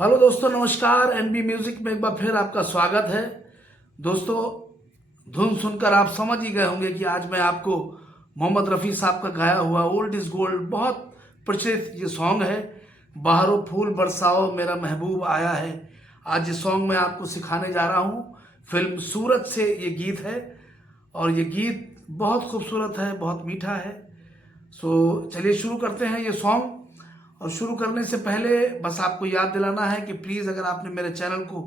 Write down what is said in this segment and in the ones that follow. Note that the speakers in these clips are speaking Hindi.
हेलो दोस्तों, नमस्कार। एनबी म्यूजिक में एक बार फिर आपका स्वागत है। दोस्तों, धुन सुनकर आप समझ ही गए होंगे कि आज मैं आपको मोहम्मद रफ़ी साहब का गाया हुआ ओल्ड इज गोल्ड बहुत प्रचलित ये सॉन्ग है, बहारो फूल बरसाओ मेरा महबूब आया है। आज ये सॉन्ग मैं आपको सिखाने जा रहा हूँ। फिल्म सूरत से ये गीत है और ये गीत बहुत खूबसूरत है, बहुत मीठा है। चलिए शुरू करते हैं ये सॉन्ग। और शुरू करने से पहले बस आपको याद दिलाना है कि प्लीज़ अगर आपने मेरे चैनल को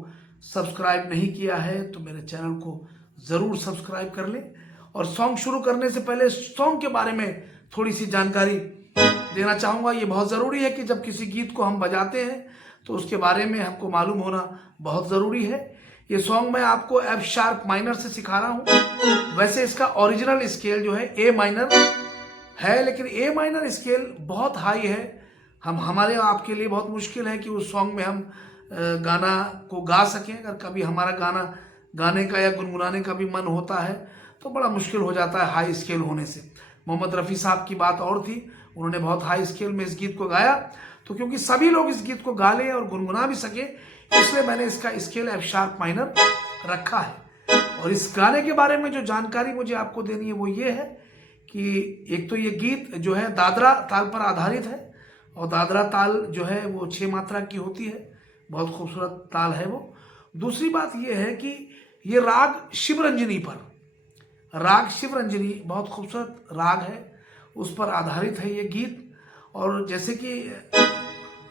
सब्सक्राइब नहीं किया है तो मेरे चैनल को ज़रूर सब्सक्राइब कर लें। और सॉन्ग शुरू करने से पहले सॉन्ग के बारे में थोड़ी सी जानकारी देना चाहूँगा। ये बहुत ज़रूरी है कि जब किसी गीत को हम बजाते हैं तो उसके बारे में हमको मालूम होना बहुत ज़रूरी है। ये सॉन्ग मैं आपको एफ शार्प माइनर से सिखा रहा हूँ। वैसे इसका ओरिजिनल स्केल जो है ए माइनर है, लेकिन ए माइनर स्केल बहुत हाई है। हमारे आपके लिए बहुत मुश्किल है कि उस सॉन्ग में हम गाना को गा सकें। अगर कभी हमारा गाना गाने का या गुनगुनाने का भी मन होता है तो बड़ा मुश्किल हो जाता है हाई स्केल होने से। मोहम्मद रफ़ी साहब की बात और थी, उन्होंने बहुत हाई स्केल में इस गीत को गाया। तो क्योंकि सभी लोग इस गीत को गा लें और गुनगुना भी सके, इसलिए मैंने इसका स्केल एफ शार्प माइनर रखा है। और इस गाने के बारे में जो जानकारी मुझे आपको देनी है वो ये है कि एक तो ये गीत जो है दादरा ताल पर आधारित है और दादरा ताल जो है वो 6 मात्रा की होती है, बहुत खूबसूरत ताल है वो। दूसरी बात ये है कि ये राग शिवरंजनी पर, राग शिवरंजनी बहुत खूबसूरत राग है, उस पर आधारित है ये गीत। और जैसे कि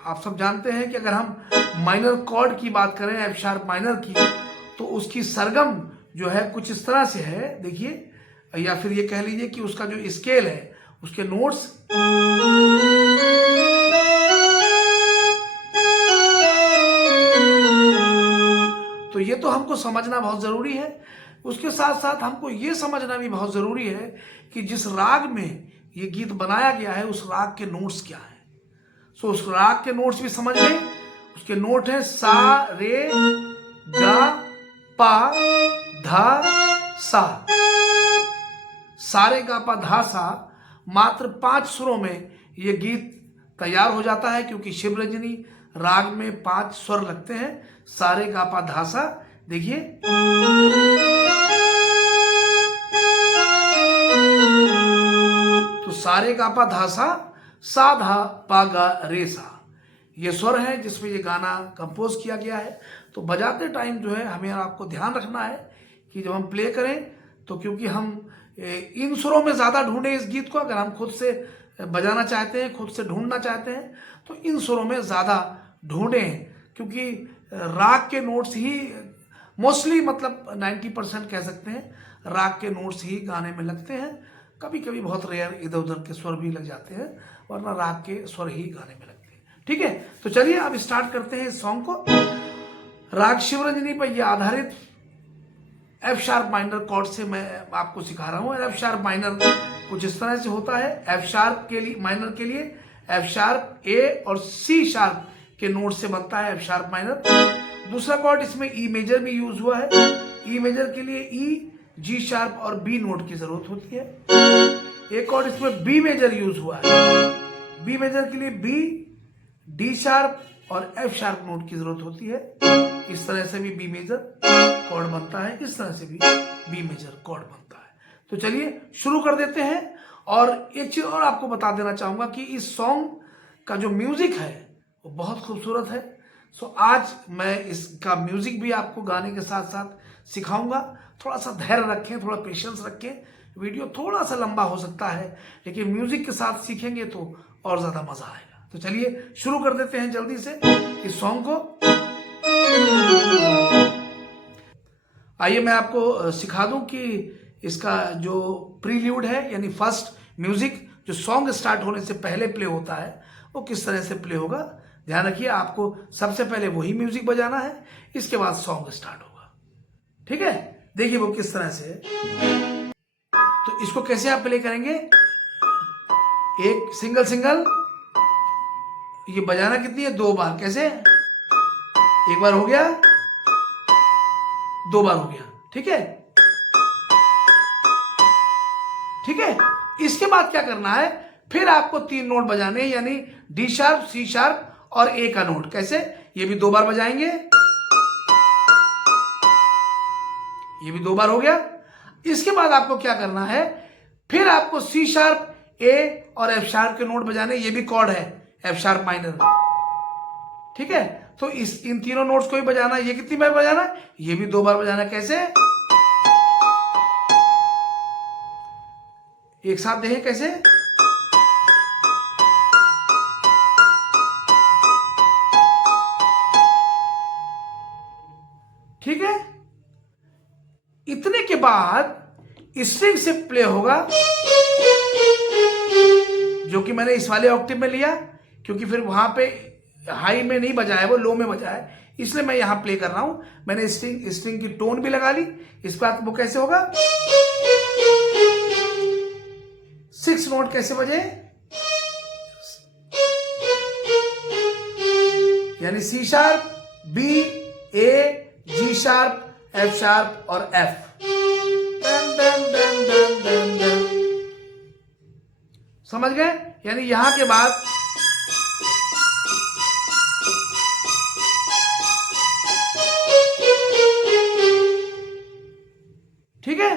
आप सब जानते हैं कि अगर हम माइनर कॉर्ड की बात करें एफ शार्प माइनर की, तो उसकी सरगम जो है कुछ इस तरह से है, देखिए, या फिर ये कह लीजिए कि उसका जो स्केल है उसके नोट्स तो ये तो हमको समझना बहुत ज़रूरी है। उसके साथ साथ हमको ये समझना भी बहुत ज़रूरी है कि जिस राग में ये गीत बनाया गया है उस राग के नोट्स क्या हैं। उस राग के नोट्स भी समझ लें। उसके नोट है सा रे गा पा धा सा। सारे गा पा धा सा मात्र 5 सुरों में ये गीत तैयार हो जाता है, क्योंकि शिवरंजनी राग में 5 स्वर लगते हैं, सारे गा पा धा सा। देखिए, तो सारे गा पा धा सा धा पा गा रे सा, ये स्वर है जिसमें ये गाना कंपोज किया गया है। तो बजाते टाइम जो है हमें आपको ध्यान रखना है कि जब हम प्ले करें तो, क्योंकि हम इन सुरों में ज़्यादा ढूंढें इस गीत को, अगर हम खुद से बजाना चाहते हैं, खुद से ढूंढना चाहते हैं तो इन सुरों में ज़्यादा ढूंढें, क्योंकि राग के नोट्स ही मोस्टली, मतलब 90% कह सकते हैं राग के नोट्स ही गाने में लगते हैं। कभी कभी बहुत रेयर इधर उधर के स्वर भी लग जाते हैं, वरना राग के स्वर ही गाने में लगते हैं। ठीक है, तो चलिए अब स्टार्ट करते हैं इस सॉन्ग को। राग शिवरंजनी पर यह आधारित एफ शार्प माइनर कॉर्ड से मैं आपको सिखा रहा हूँ। एफ शार्प माइनर कुछ इस तरह से होता है। एफ शार्प के लिए, माइनर के लिए एफ शार्प, ए और सी शार्प के नोट से बनता है एफ शार्प माइनर। दूसरा कॉर्ड इसमें ई मेजर भी यूज हुआ है। ई मेजर के लिए ई, जी शार्प और बी नोट की जरूरत होती है। एक कॉर्ड इसमें बी मेजर यूज हुआ है। बी मेजर के लिए बी, डी शार्प और एफ शार्प नोट की जरूरत होती है। इस तरह से भी बी मेजर कॉर्ड बनता है, इस तरह से भी बी मेजर कॉर्ड बनता है। तो चलिए शुरू कर देते हैं। और एक चीज और आपको बता देना चाहूंगा कि इस सॉन्ग का जो म्यूजिक है वो बहुत खूबसूरत है। आज मैं इसका म्यूजिक भी आपको गाने के साथ साथ सिखाऊंगा। थोड़ा सा धैर्य रखें, थोड़ा पेशेंस रखें। वीडियो थोड़ा सा लंबा हो सकता है, लेकिन म्यूजिक के साथ सीखेंगे तो और ज्यादा मजा आएगा। तो चलिए शुरू कर देते हैं जल्दी से इस सॉन्ग को। आइए मैं आपको सिखा दूं कि इसका जो प्रील्यूड है, यानी फर्स्ट म्यूजिक जो सॉन्ग स्टार्ट होने से पहले प्ले होता है, वो किस तरह से प्ले होगा। ध्यान रखिए, आपको सबसे पहले वही म्यूजिक बजाना है, इसके बाद सॉन्ग स्टार्ट होगा। ठीक है, देखिए वो किस तरह से। तो इसको कैसे आप प्ले करेंगे, एक सिंगल सिंगल, ये बजाना कितनी है, 2 बार। कैसे, एक बार हो गया, 2 बार हो गया। ठीक है, ठीक है। इसके बाद क्या करना है, फिर आपको 3 नोट बजाने, यानी डी शार्प, सी शार्प और ए का नोट। कैसे? ये भी 2 बार बजाएंगे, ये भी 2 बार हो गया। इसके बाद आपको क्या करना है, फिर आपको सी शार्प, ए और एफ शार्प के नोट बजाने। ये भी कॉर्ड है, एफ शार्प माइनर, ठीक है। तो इन तीनों नोट्स को ही बजाना। ये कितनी बार बजाना? ये भी 2 बार बजाना। कैसे? एक साथ देखें कैसे। ठीक है। इतने के बाद स्ट्रिंग से प्ले होगा, जो कि मैंने इस वाले ऑक्टेव में लिया, क्योंकि फिर वहां पे हाई में नहीं बजाया, वो लो में बजा है, इसलिए मैं यहां प्ले कर रहा हूं। मैंने स्ट्रिंग की टोन भी लगा ली। इस बाद वो कैसे होगा, 6 नोट कैसे बजे, यानी सी शार्प, बी, ए, जी शार्प, एफ शार्प और एफ। दन दन दन दन दन दन। समझ गए? यानी यहां के बाद ठीक है।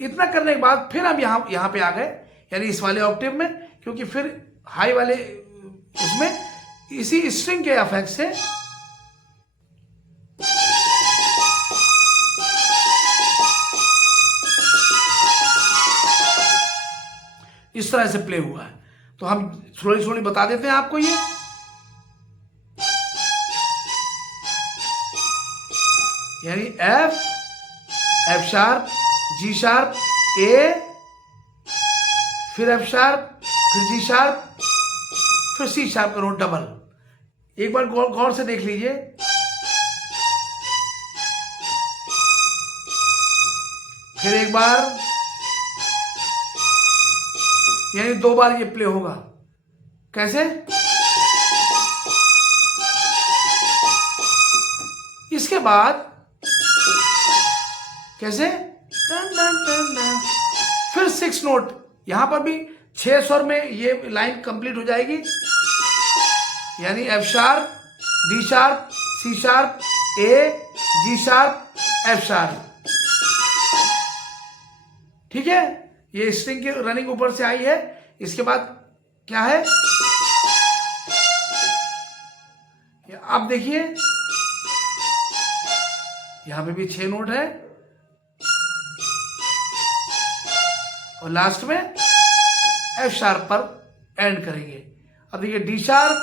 इतना करने के बाद फिर हम यहां पे आ गए, यानी इस वाले ऑक्टेव में, क्योंकि फिर हाई वाले उसमें इसी स्ट्रिंग के इफेक्ट से इस तरह से प्ले हुआ है। तो हम थोड़ी थोड़ी बता देते हैं आपको ये। यानी F, F sharp, G sharp, A, फिर एफ शार्प, फिर जी शार्प, फिर सी शार्प का नोट डबल। एक बार गौर से देख लीजिए। फिर एक बार, यानी 2 बार ये प्ले होगा। कैसे? इसके बाद कैसे, टन टन टन टन। फिर 6 नोट, यहां पर भी 6 स्वर में ये लाइन कंप्लीट हो जाएगी। यानी F sharp, D sharp, C sharp, A, G sharp, F sharp. ठीक है। ये स्ट्रिंग की रनिंग ऊपर से आई है। इसके बाद क्या है, आप देखिए यहां पे भी 6 नोट है, और लास्ट में एफ शार्प पर एंड करेंगे। अब देखिए D sharp,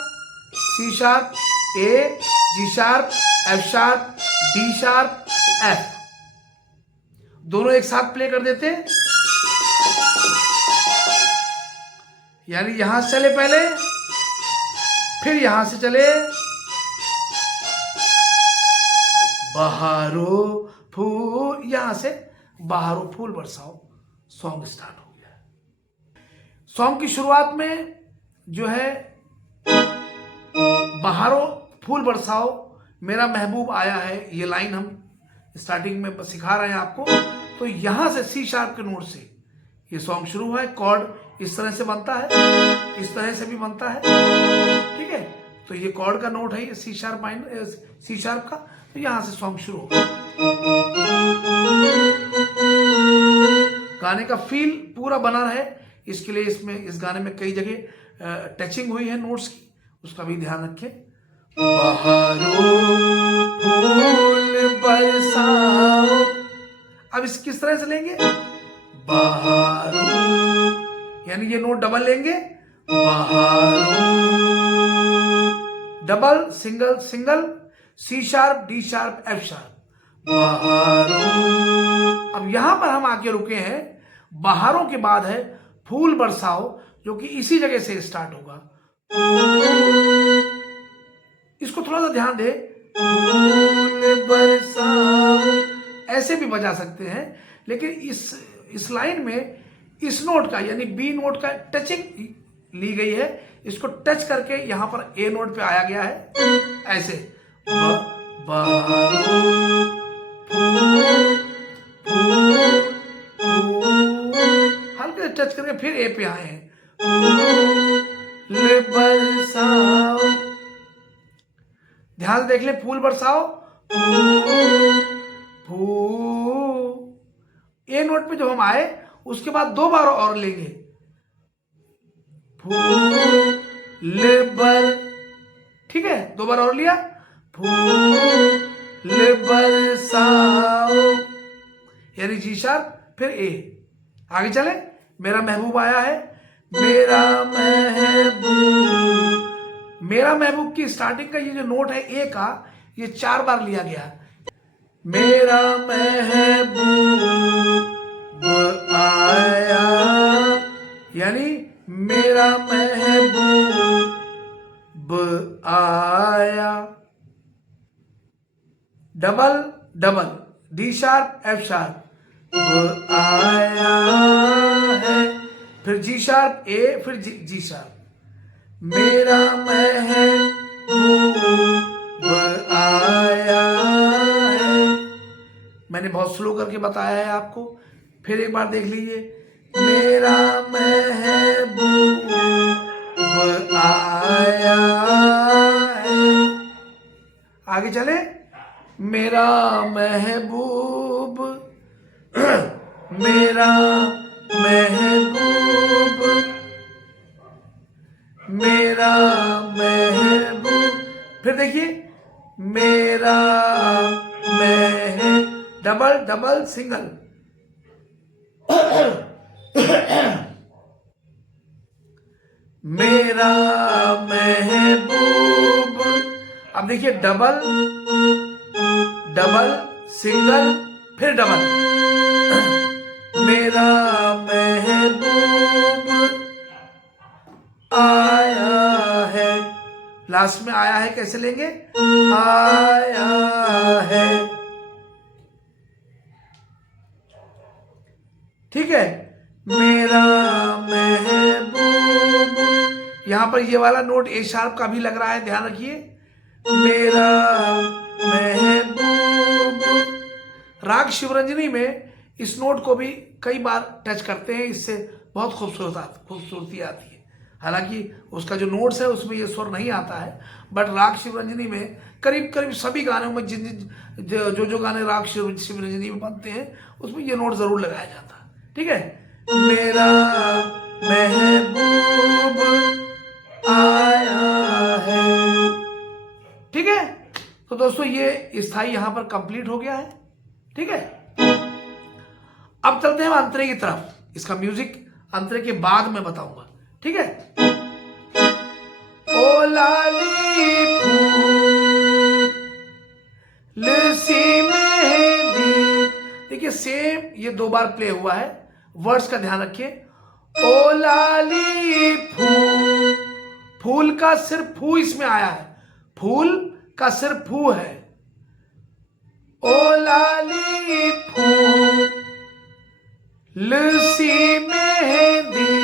C sharp, A, G sharp, F sharp, D sharp, F, दोनों एक साथ प्ले कर देते हैं। यानी यहां से चले पहले, फिर यहां से चले, बहारो फूल, यहां से बहारो फूल बरसाओ, सॉन्ग स्टार्ट हो गया। सॉन्ग की शुरुआत में जो है, बहारो फूल बरसाओ मेरा महबूब आया है, ये लाइन हम स्टार्टिंग में सिखा रहे हैं आपको। तो यहां से सी शार्प के नोट से ये सॉन्ग शुरू है। कॉर्ड इस तरह से बनता है, इस तरह से भी बनता है, ठीक है। तो ये कॉर्ड का नोट है, ये C sharp minor, C sharp का। तो यहां से सॉन्ग शुरू होगा। गाने का फील पूरा बना रहे, इसके लिए इसमें इस गाने में कई जगह टचिंग हुई है नोट्स की, उसका भी ध्यान रखें। बहारो फूल बरसाओ, अब इस किस तरह से लेंगे, बहारो, यानी ये नोट डबल लेंगे, बहारो, double, single, single, C sharp, D sharp, F sharp, बहारो। अब यहां पर हम आके रुके हैं, बहारों के बाद है फूल बरसाओ, जो कि इसी जगह से स्टार्ट होगा। इसको थोड़ा सा ध्यान दे, फूल बरसाओ, ऐसे भी बजा सकते हैं, लेकिन इस लाइन में इस नोट का, यानी बी नोट का टचिंग ली गई है। इसको टच करके यहां पर ए नोट पे आया गया है, ऐसे हल्के टच करके फिर ए पे आए हैं, बरसाओ, ध्यान से देख ले, फूल बरसाओ, फू। ए नोट पे जब हम आए उसके बाद 2 बार और लेंगे, फूल बर, ठीक है, 2 बार और लिया, फूल बरसाओ, यानी जी शार्प फिर ए। आगे चले, मेरा महबूब आया है, मेरा महबूब। मेरा महबूब की स्टार्टिंग का ये जो नोट है ए का, ये 4 बार लिया गया। मेरा महबूब आया, यानी मेरा महबूब आया, double double, D sharp F sharp, आया है, फिर जी शार्प ए, फिर जी शार्प, मेरा महबूब आया है। मैंने बहुत स्लो करके बताया है आपको, फिर एक बार देख लीजिए, मेरा महबूब आया है। आगे चले, मेरा महबूब, मेरा महबूब, मेरा महबूब, फिर देखिए, मेरा डबल डबल सिंगल, मेरा महबूब। अब देखिए, डबल डबल सिंगल फिर डबल, मेरा महबूब आया है। लास्ट में आया है कैसे लेंगे, आया है, ठीक है, मेरा महबूब। यहां पर ये वाला नोट ए शार्प का भी लग रहा है, ध्यान रखिए, मेरा महबूब। राग शिवरंजनी में इस नोट को भी कई बार टच करते हैं, इससे बहुत खूबसूरती आती है। हालांकि उसका जो नोट्स है उसमें ये स्वर नहीं आता है, बट राग शिवरंजनी में करीब करीब सभी गानों में जो गाने राग शिवरंजनी में बनते हैं उसमें ये नोट जरूर लगाया जाता है, ठीक है, मेरा महबूब आया है, ठीक है। तो दोस्तों ये स्थाई यहां पर कंप्लीट हो गया है, ठीक है। अब चलते हैं अंतरे की तरफ, इसका म्यूजिक अंतरे के बाद में बताऊंगा, ठीक है। ओ लाली फूल सी मेहंदी, देखिए सेम ये 2 बार प्ले हुआ है, वर्ड्स का ध्यान रखिए। ओ लाली फूल, फूल का सिर्फ फू इसमें आया है, फूल का सिर्फ फू है, ओ लाली फूल सी मेहंदी,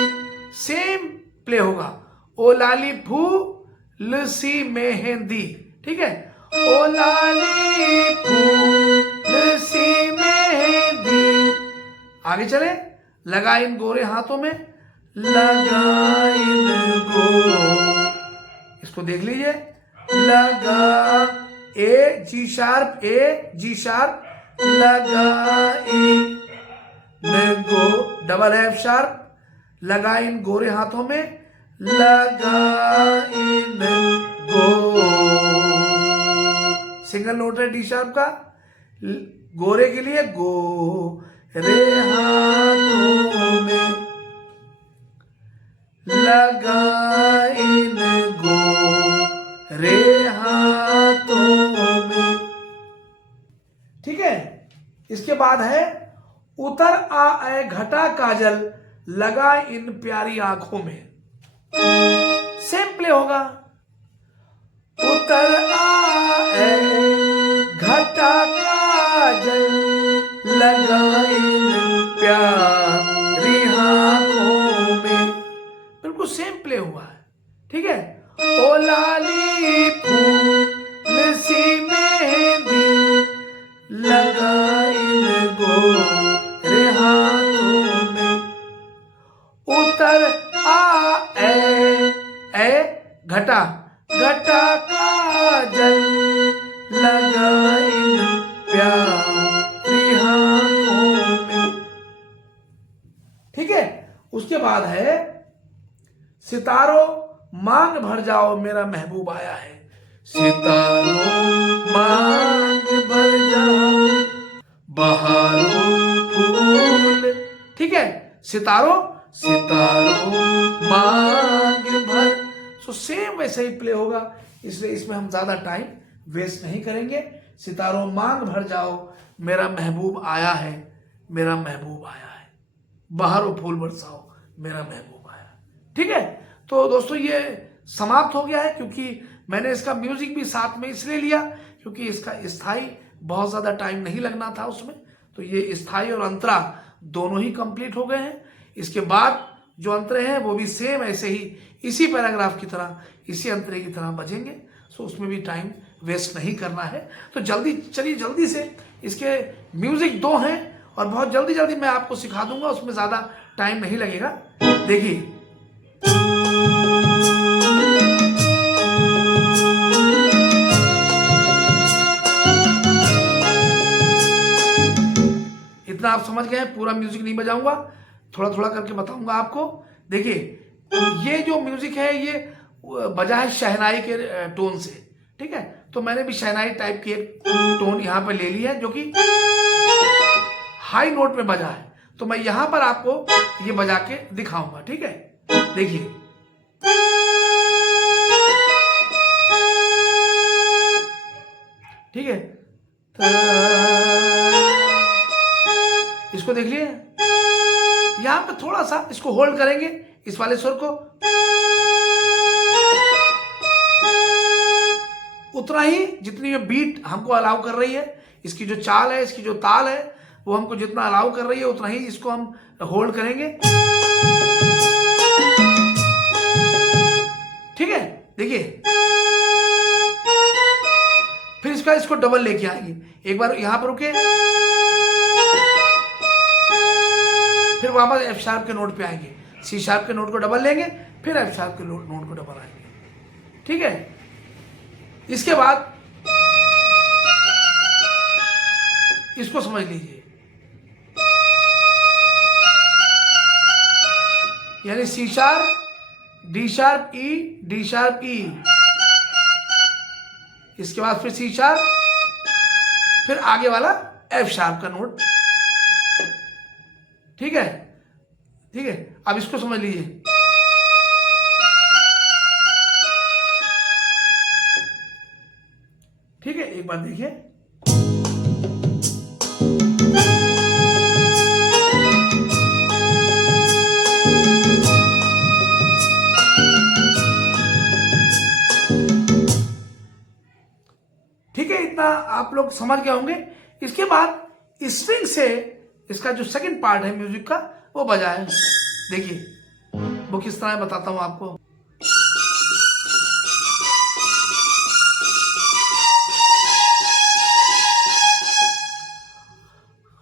सेम प्ले होगा, ओ लाली फूल सी मेहंदी, ठीक है, ओ लाली फूल सी मेहंदी। आगे चले, लगा इन गोरे हाथों में, लगा इन इसको देख लीजिए, लगा ए G sharp, A G sharp, लगा इन गो, डबल एफ शार्प, लगा इन गोरे हाथों में, लगा इन गो, सिंगल नोट है डी शार्प का, गोरे के लिए गो रे हाथों में, लगा इन गो रे हाथों में, ठीक है। इसके बाद है उतर आए घटा काजल, लगा इन प्यारी आंखों में, सेम प्ले होगा, उतर आए घटा काजल, लगा इन प्यारी आंखों में, बिल्कुल सेम प्ले हुआ है, ठीक है। ओ लाली फूल सी मेहंदी, लगा इन गोरे हाथों में, उतर आए ए घटा, घटा काजल, लगा इन प्यारी हाथों में। ठीक है, उसके बाद है सितारों मांग भर जाओ मेरा महबूब आया है। सितारों मांग भर जाओ बहारों फूल। ठीक है, सितारों मांग भर। सो सेम वैसे ही प्ले होगा, इसलिए इसमें हम ज्यादा टाइम वेस्ट नहीं करेंगे। सितारों मांग भर जाओ मेरा महबूब आया है, मेरा महबूब आया है, बहारों फूल बरसाओ मेरा महबूब आया। ठीक है, तो दोस्तों ये समाप्त हो गया है, क्योंकि मैंने इसका म्यूजिक भी साथ में इसलिए लिया क्योंकि इसका स्थाई बहुत ज्यादा टाइम नहीं लगना था उसमें, तो ये स्थाई और अंतरा दोनों ही कंप्लीट हो गए हैं। इसके बाद जो अंतरे हैं वो भी सेम ऐसे ही इसी पैराग्राफ की तरह, इसी अंतरे की तरह बजेंगे। सो उसमें भी टाइम वेस्ट नहीं करना है। तो जल्दी चलिए, जल्दी से, इसके म्यूजिक 2 हैं और बहुत जल्दी जल्दी मैं आपको सिखा दूंगा, उसमें ज्यादा टाइम नहीं लगेगा। देखिए, इतना आप समझ गए, पूरा म्यूजिक नहीं बजाऊंगा, थोड़ा थोड़ा करके बताऊंगा आपको। देखिए, ये जो म्यूजिक है ये बजा है शहनाई के टोन से। ठीक है, तो मैंने भी शहनाई टाइप की एक टोन यहां पर ले ली है जो कि हाई नोट में बजा है, तो मैं यहां पर आपको ये बजा के दिखाऊंगा। ठीक है, देखिए, ठीक है, इसको देख लिए, यहां पे थोड़ा सा इसको होल्ड करेंगे, इस वाले सुर को, उतना ही जितनी ये बीट हमको अलाउ कर रही है, इसकी जो चाल है, इसकी जो ताल है, वो हमको जितना अलाउ कर रही है उतना ही इसको हम होल्ड करेंगे। ठीक है, देखिए, फिर इसको डबल लेके आएंगे, एक बार यहां पर रुके, फिर वापस एफ शार्प के नोट पे आएंगे, सी शार्प के नोट को डबल लेंगे, फिर एफ शार्प के नोट को डबल आएंगे। ठीक है, इसके बाद इसको समझ लीजिए, यानी C sharp, D sharp, E, D sharp, ई, इसके बाद फिर सी शार्प, फिर आगे वाला एफ शार्प का नोट। ठीक है, ठीक है, अब इसको समझ लीजिए, ठीक है, एक बार देखिए, ठीक है, इतना आप लोग समझ गए होंगे। इसके बाद स्ट्रिंग से इसका जो सेकंड पार्ट है म्यूजिक का वो बजा है। देखिए, वो किस तरह बताता हूं आपको।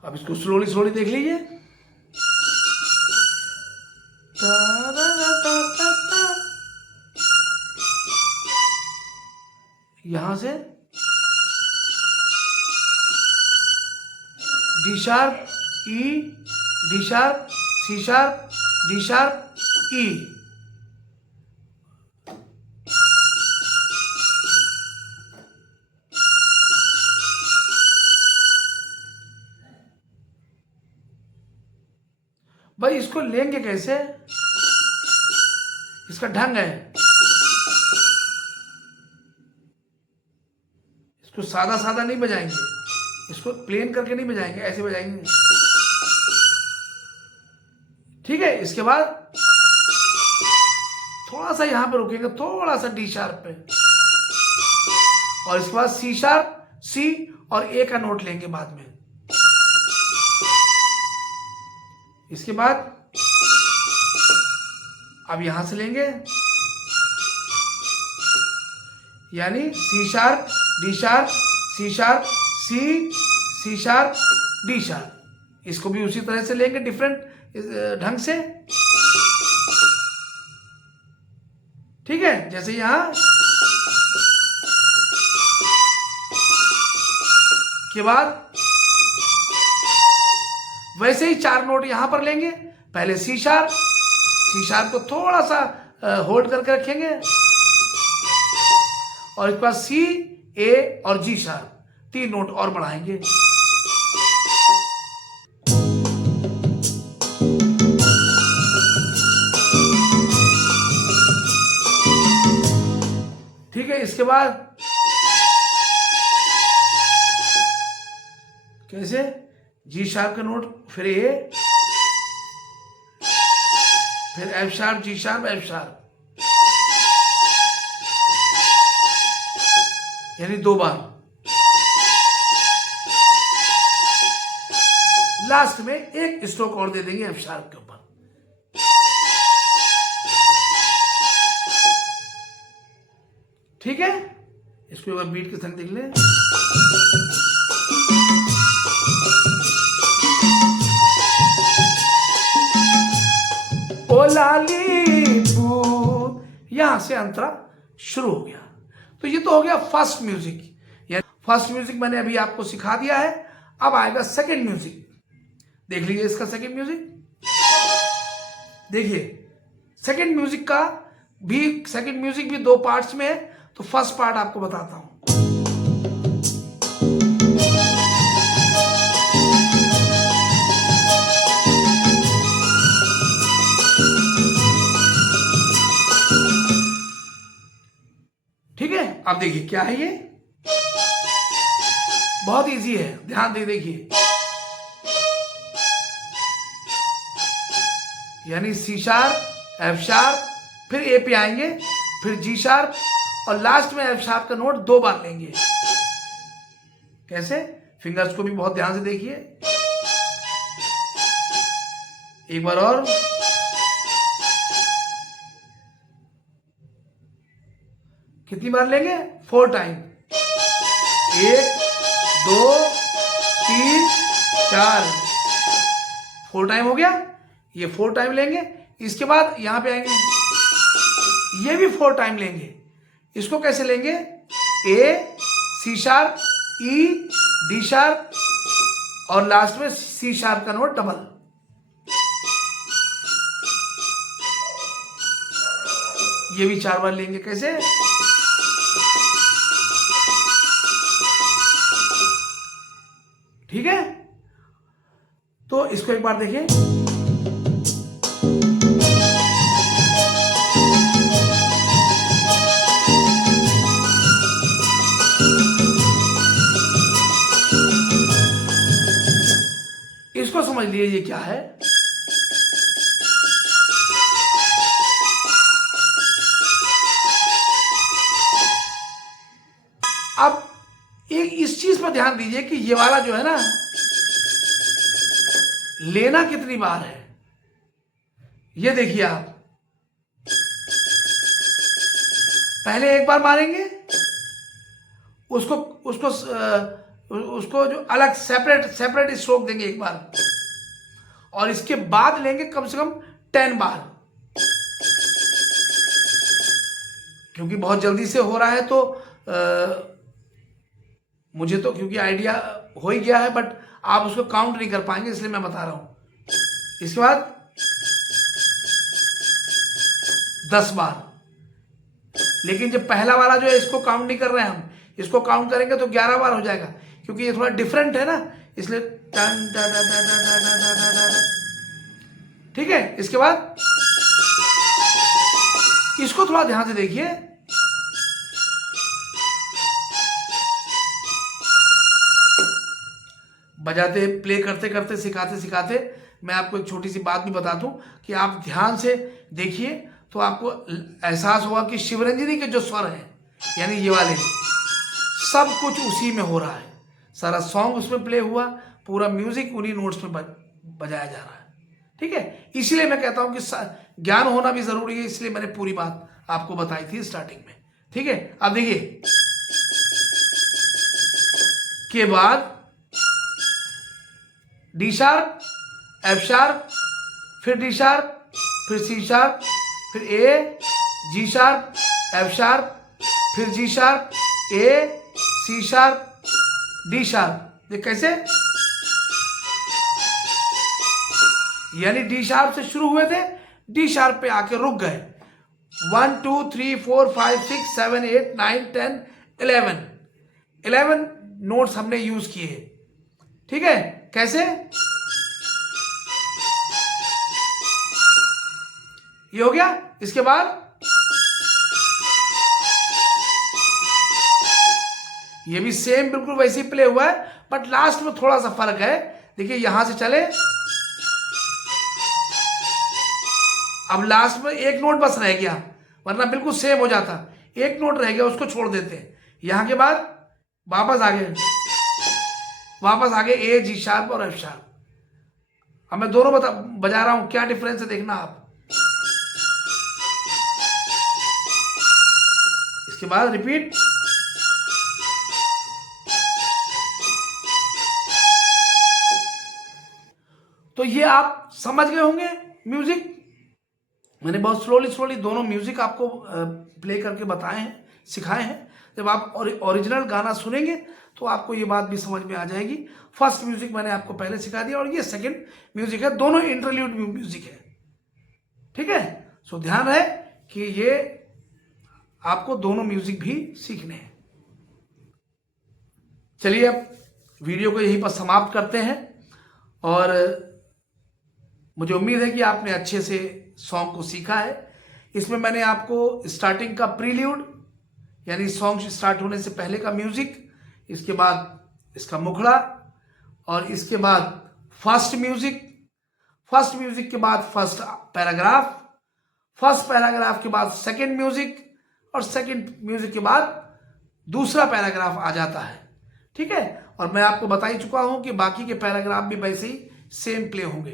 अब इसको स्लोली स्लोली देख लीजिए, यहां से D sharp, E, D sharp, C sharp, D sharp, E, भाई इसको लेंगे कैसे, इसका ढंग है, इसको सादा सादा नहीं बजाएंगे, इसको प्लेन करके नहीं बजाएंगे, ऐसे बजाएंगे। ठीक है, इसके बाद थोड़ा सा यहां पे रुकेंगे, थोड़ा सा डी शार्प पे, और इसके बाद सी शार्प, सी और ए का नोट लेंगे बाद में। इसके बाद अब यहां से लेंगे, यानी C sharp, D sharp, C sharp, C sharp, D sharp. इसको भी उसी तरह से लेंगे, डिफरेंट ढंग से। ठीक है, जैसे यहां के बाद वैसे ही 4 नोट यहां पर लेंगे। पहले सी शार्प को थोड़ा सा होल्ड करके रखेंगे और इसके बाद सी, ए और जी शार्प 3 नोट और बढ़ाएंगे। ठीक है, इसके बाद कैसे जी शार्प का नोट, फिर ए, फिर F sharp, G sharp, F sharp, यानी 2 बार। लास्ट में एक स्ट्रोक और दे देंगे एफ शार्प के ऊपर। ठीक है, इसको एक बार बीट के संग देख ले। ओ लाली बूंद, यहां से अंतरा शुरू हो गया। तो ये तो हो गया फर्स्ट म्यूजिक, यानी फर्स्ट म्यूजिक मैंने अभी आपको सिखा दिया है। अब आएगा सेकंड म्यूजिक, देख लीजिए इसका सेकंड म्यूजिक। देखिए सेकंड म्यूजिक भी 2 पार्ट्स में है, तो फर्स्ट पार्ट आपको बताता हूं। ठीक है, अब देखिए क्या है ये, बहुत इजी है, ध्यान दे देखिए। यानी सी शार्प, एफ शार्प, फिर ए पे आएंगे, फिर जी शार्प और लास्ट में एफ शार्प का नोट 2 बार लेंगे। कैसे, फिंगर्स को भी बहुत ध्यान से देखिए। एक बार और, कितनी बार लेंगे, 4 टाइम। 1 2 3 4, 4 टाइम हो गया। ये 4 टाइम लेंगे। इसके बाद यहां पे आएंगे, ये भी 4 टाइम लेंगे। इसको कैसे लेंगे, ए, C sharp, E, D sharp और लास्ट में सी शार्प का नोट डबल। ये भी 4 बार लेंगे। कैसे, ठीक है, तो इसको एक बार देखिए। इसको समझ लिए ये क्या है। अब एक इस चीज पर ध्यान दीजिए कि ये वाला जो है ना, लेना कितनी बार है, ये देखिए आप। पहले एक बार मारेंगे, उसको उसको उसको जो अलग सेपरेट स्ट्रोक देंगे एक बार, और इसके बाद लेंगे कम से कम 10 बार। क्योंकि बहुत जल्दी से हो रहा है तो मुझे तो क्योंकि आइडिया हो ही गया है, बट आप उसको काउंट नहीं कर पाएंगे, इसलिए मैं बता रहा हूं। इसके बाद 10 बार। लेकिन जो पहला वाला जो है, इसको काउंट नहीं कर रहे हैं हम, इसको काउंट करेंगे तो 11 बार हो जाएगा, क्योंकि ये थोड़ा डिफरेंट है ना, इसलिए ठीक है। इसके बाद इसको थोड़ा ध्यान से देखिए। बजाते, प्ले करते करते, सिखाते सिखाते मैं आपको एक छोटी सी बात भी बता दूं कि आप ध्यान से देखिए तो आपको एहसास होगा कि शिवरंजनी के जो स्वर हैं, यानी ये वाले, सब कुछ उसी में हो रहा है। सारा सॉन्ग उसमें प्ले हुआ, पूरा म्यूजिक उन्हीं नोट्स में बजाया जा रहा है। ठीक है, इसलिए मैं कहता हूं कि ज्ञान होना भी जरूरी है, इसलिए मैंने पूरी बात आपको बताई थी स्टार्टिंग में। ठीक है, अब देखिए के बाद डी शार्प, एफ शार्प, फिर डी शार्प, फिर सी शार्प, फिर ए, जी शार्प, एफ शार्प, फिर जी शार्प, ए, सी शार्प, डी शार्प, देख कैसे, यानी डी शार्प से शुरू हुए थे, डी शार्प पे आके रुक गए। 1 2 3 4 5 6 7 8 9 10 11 नोट्स हमने यूज किए। ठीक है, कैसे, ये हो गया। इसके बाद ये भी सेम बिल्कुल वैसे ही प्ले हुआ है, बट लास्ट में थोड़ा सा फर्क है। देखिए यहां से चले, अब लास्ट में एक नोट बस रह गया, वरना बिल्कुल सेम हो जाता। एक नोट रह गया, उसको छोड़ देते हैं। यहां के बाद वापस आगे ए, जी शार्प और एफ शार्प। अब मैं दोनों बजा रहा हूं, क्या डिफरेंस है देखना आप। इसके बाद रिपीट। तो ये आप समझ गए होंगे म्यूजिक। मैंने बहुत स्लोली दोनों म्यूजिक आपको प्ले करके बताए हैं, सिखाए हैं। जब आप ओरिजिनल गाना सुनेंगे तो आपको ये बात भी समझ में आ जाएगी। फर्स्ट म्यूजिक मैंने आपको पहले सिखा दिया और ये सेकंड म्यूजिक है, दोनों इंटरल्यूड म्यूजिक है। ठीक है, सो ध्यान रहे कि ये आपको दोनों म्यूजिक भी सीखने हैं। चलिए अब वीडियो को यहीं पर समाप्त करते हैं, और मुझे उम्मीद है कि आपने अच्छे से सॉन्ग को सीखा है। इसमें मैंने आपको स्टार्टिंग का प्रील्यूड, यानी सॉन्ग स्टार्ट होने से पहले का म्यूजिक, इसके बाद इसका मुखड़ा, और इसके बाद फर्स्ट म्यूजिक के बाद फर्स्ट पैराग्राफ, फर्स्ट पैराग्राफ के बाद सेकंड म्यूजिक, और सेकंड म्यूजिक के बाद दूसरा पैराग्राफ आ जाता है। ठीक है, और मैं आपको बता ही चुका हूं कि बाकी के पैराग्राफ भी वैसे ही सेम प्ले होंगे।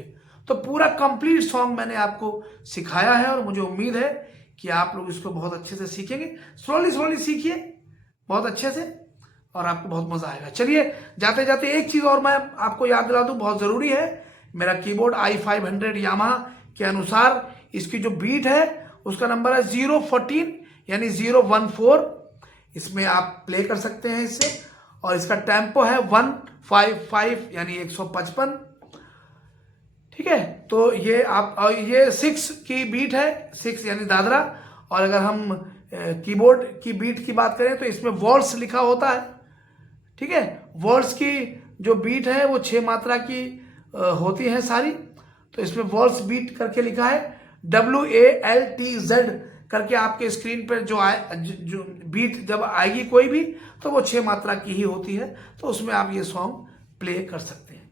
तो पूरा कंप्लीट सॉन्ग मैंने आपको सिखाया है, और मुझे उम्मीद है कि आप लोग इसको बहुत अच्छे से सीखेंगे। स्लोली सीखिए बहुत अच्छे से, और आपको बहुत मजा आएगा। चलिए जाते जाते एक चीज और मैं आपको याद दिला दूं, बहुत जरूरी है। मेरा कीबोर्ड i500 यामाहा के अनुसार इसकी जो बीट है उसका नंबर है 014, यानी 014। इसमें आप प्ले कर सकते हैं इससे, और इसका टेम्पो है 155, यानी 155। ठीक है, तो ये आप, ये 6 की बीट है, 6 यानी दादरा। और अगर हम कीबोर्ड की बीट की बात करें तो इसमें वॉल्स लिखा होता है। ठीक है, वॉल्स की जो बीट है वो 6 मात्रा की होती है सारी। तो इसमें वॉल्स बीट करके लिखा है, WALTZ करके आपके स्क्रीन पर जो बीट जब आएगी कोई भी, तो वो 6 मात्रा की ही होती है। तो उसमें आप ये सॉन्ग प्ले कर सकते हैं।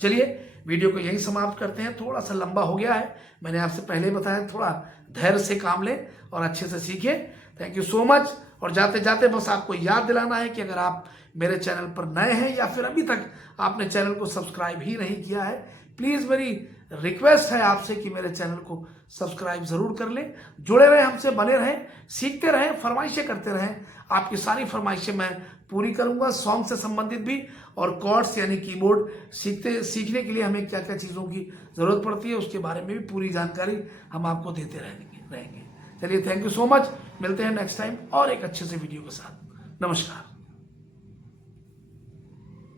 चलिए वीडियो को यहीं समाप्त करते हैं, थोड़ा सा लंबा हो गया है। मैंने आपसे पहले बताया, थोड़ा धैर्य से काम लें और अच्छे से सीखें। Thank you so much. और जाते जाते बस आपको याद दिलाना है कि अगर आप मेरे चैनल पर नए हैं या फिर अभी तक आपने चैनल को सब्सक्राइब ही नहीं किया है, प्लीज़ मेरी रिक्वेस्ट है आपसे कि मेरे चैनल को सब्सक्राइब जरूर कर लें। जुड़े रहें, हमसे बने रहें, सीखते रहें, फरमाइशें करते रहें। आपकी सारी फरमाइशें मैं पूरी करूंगा, सॉन्ग से संबंधित भी, और कॉर्ड्स यानी कीबोर्ड सीखने के लिए हमें क्या क्या चीज़ों की ज़रूरत पड़ती है उसके बारे में भी पूरी जानकारी हम आपको देते रहेंगे। चलिए थैंक यू सो मच, मिलते हैं नेक्स्ट टाइम और एक अच्छे से वीडियो के साथ। नमस्कार।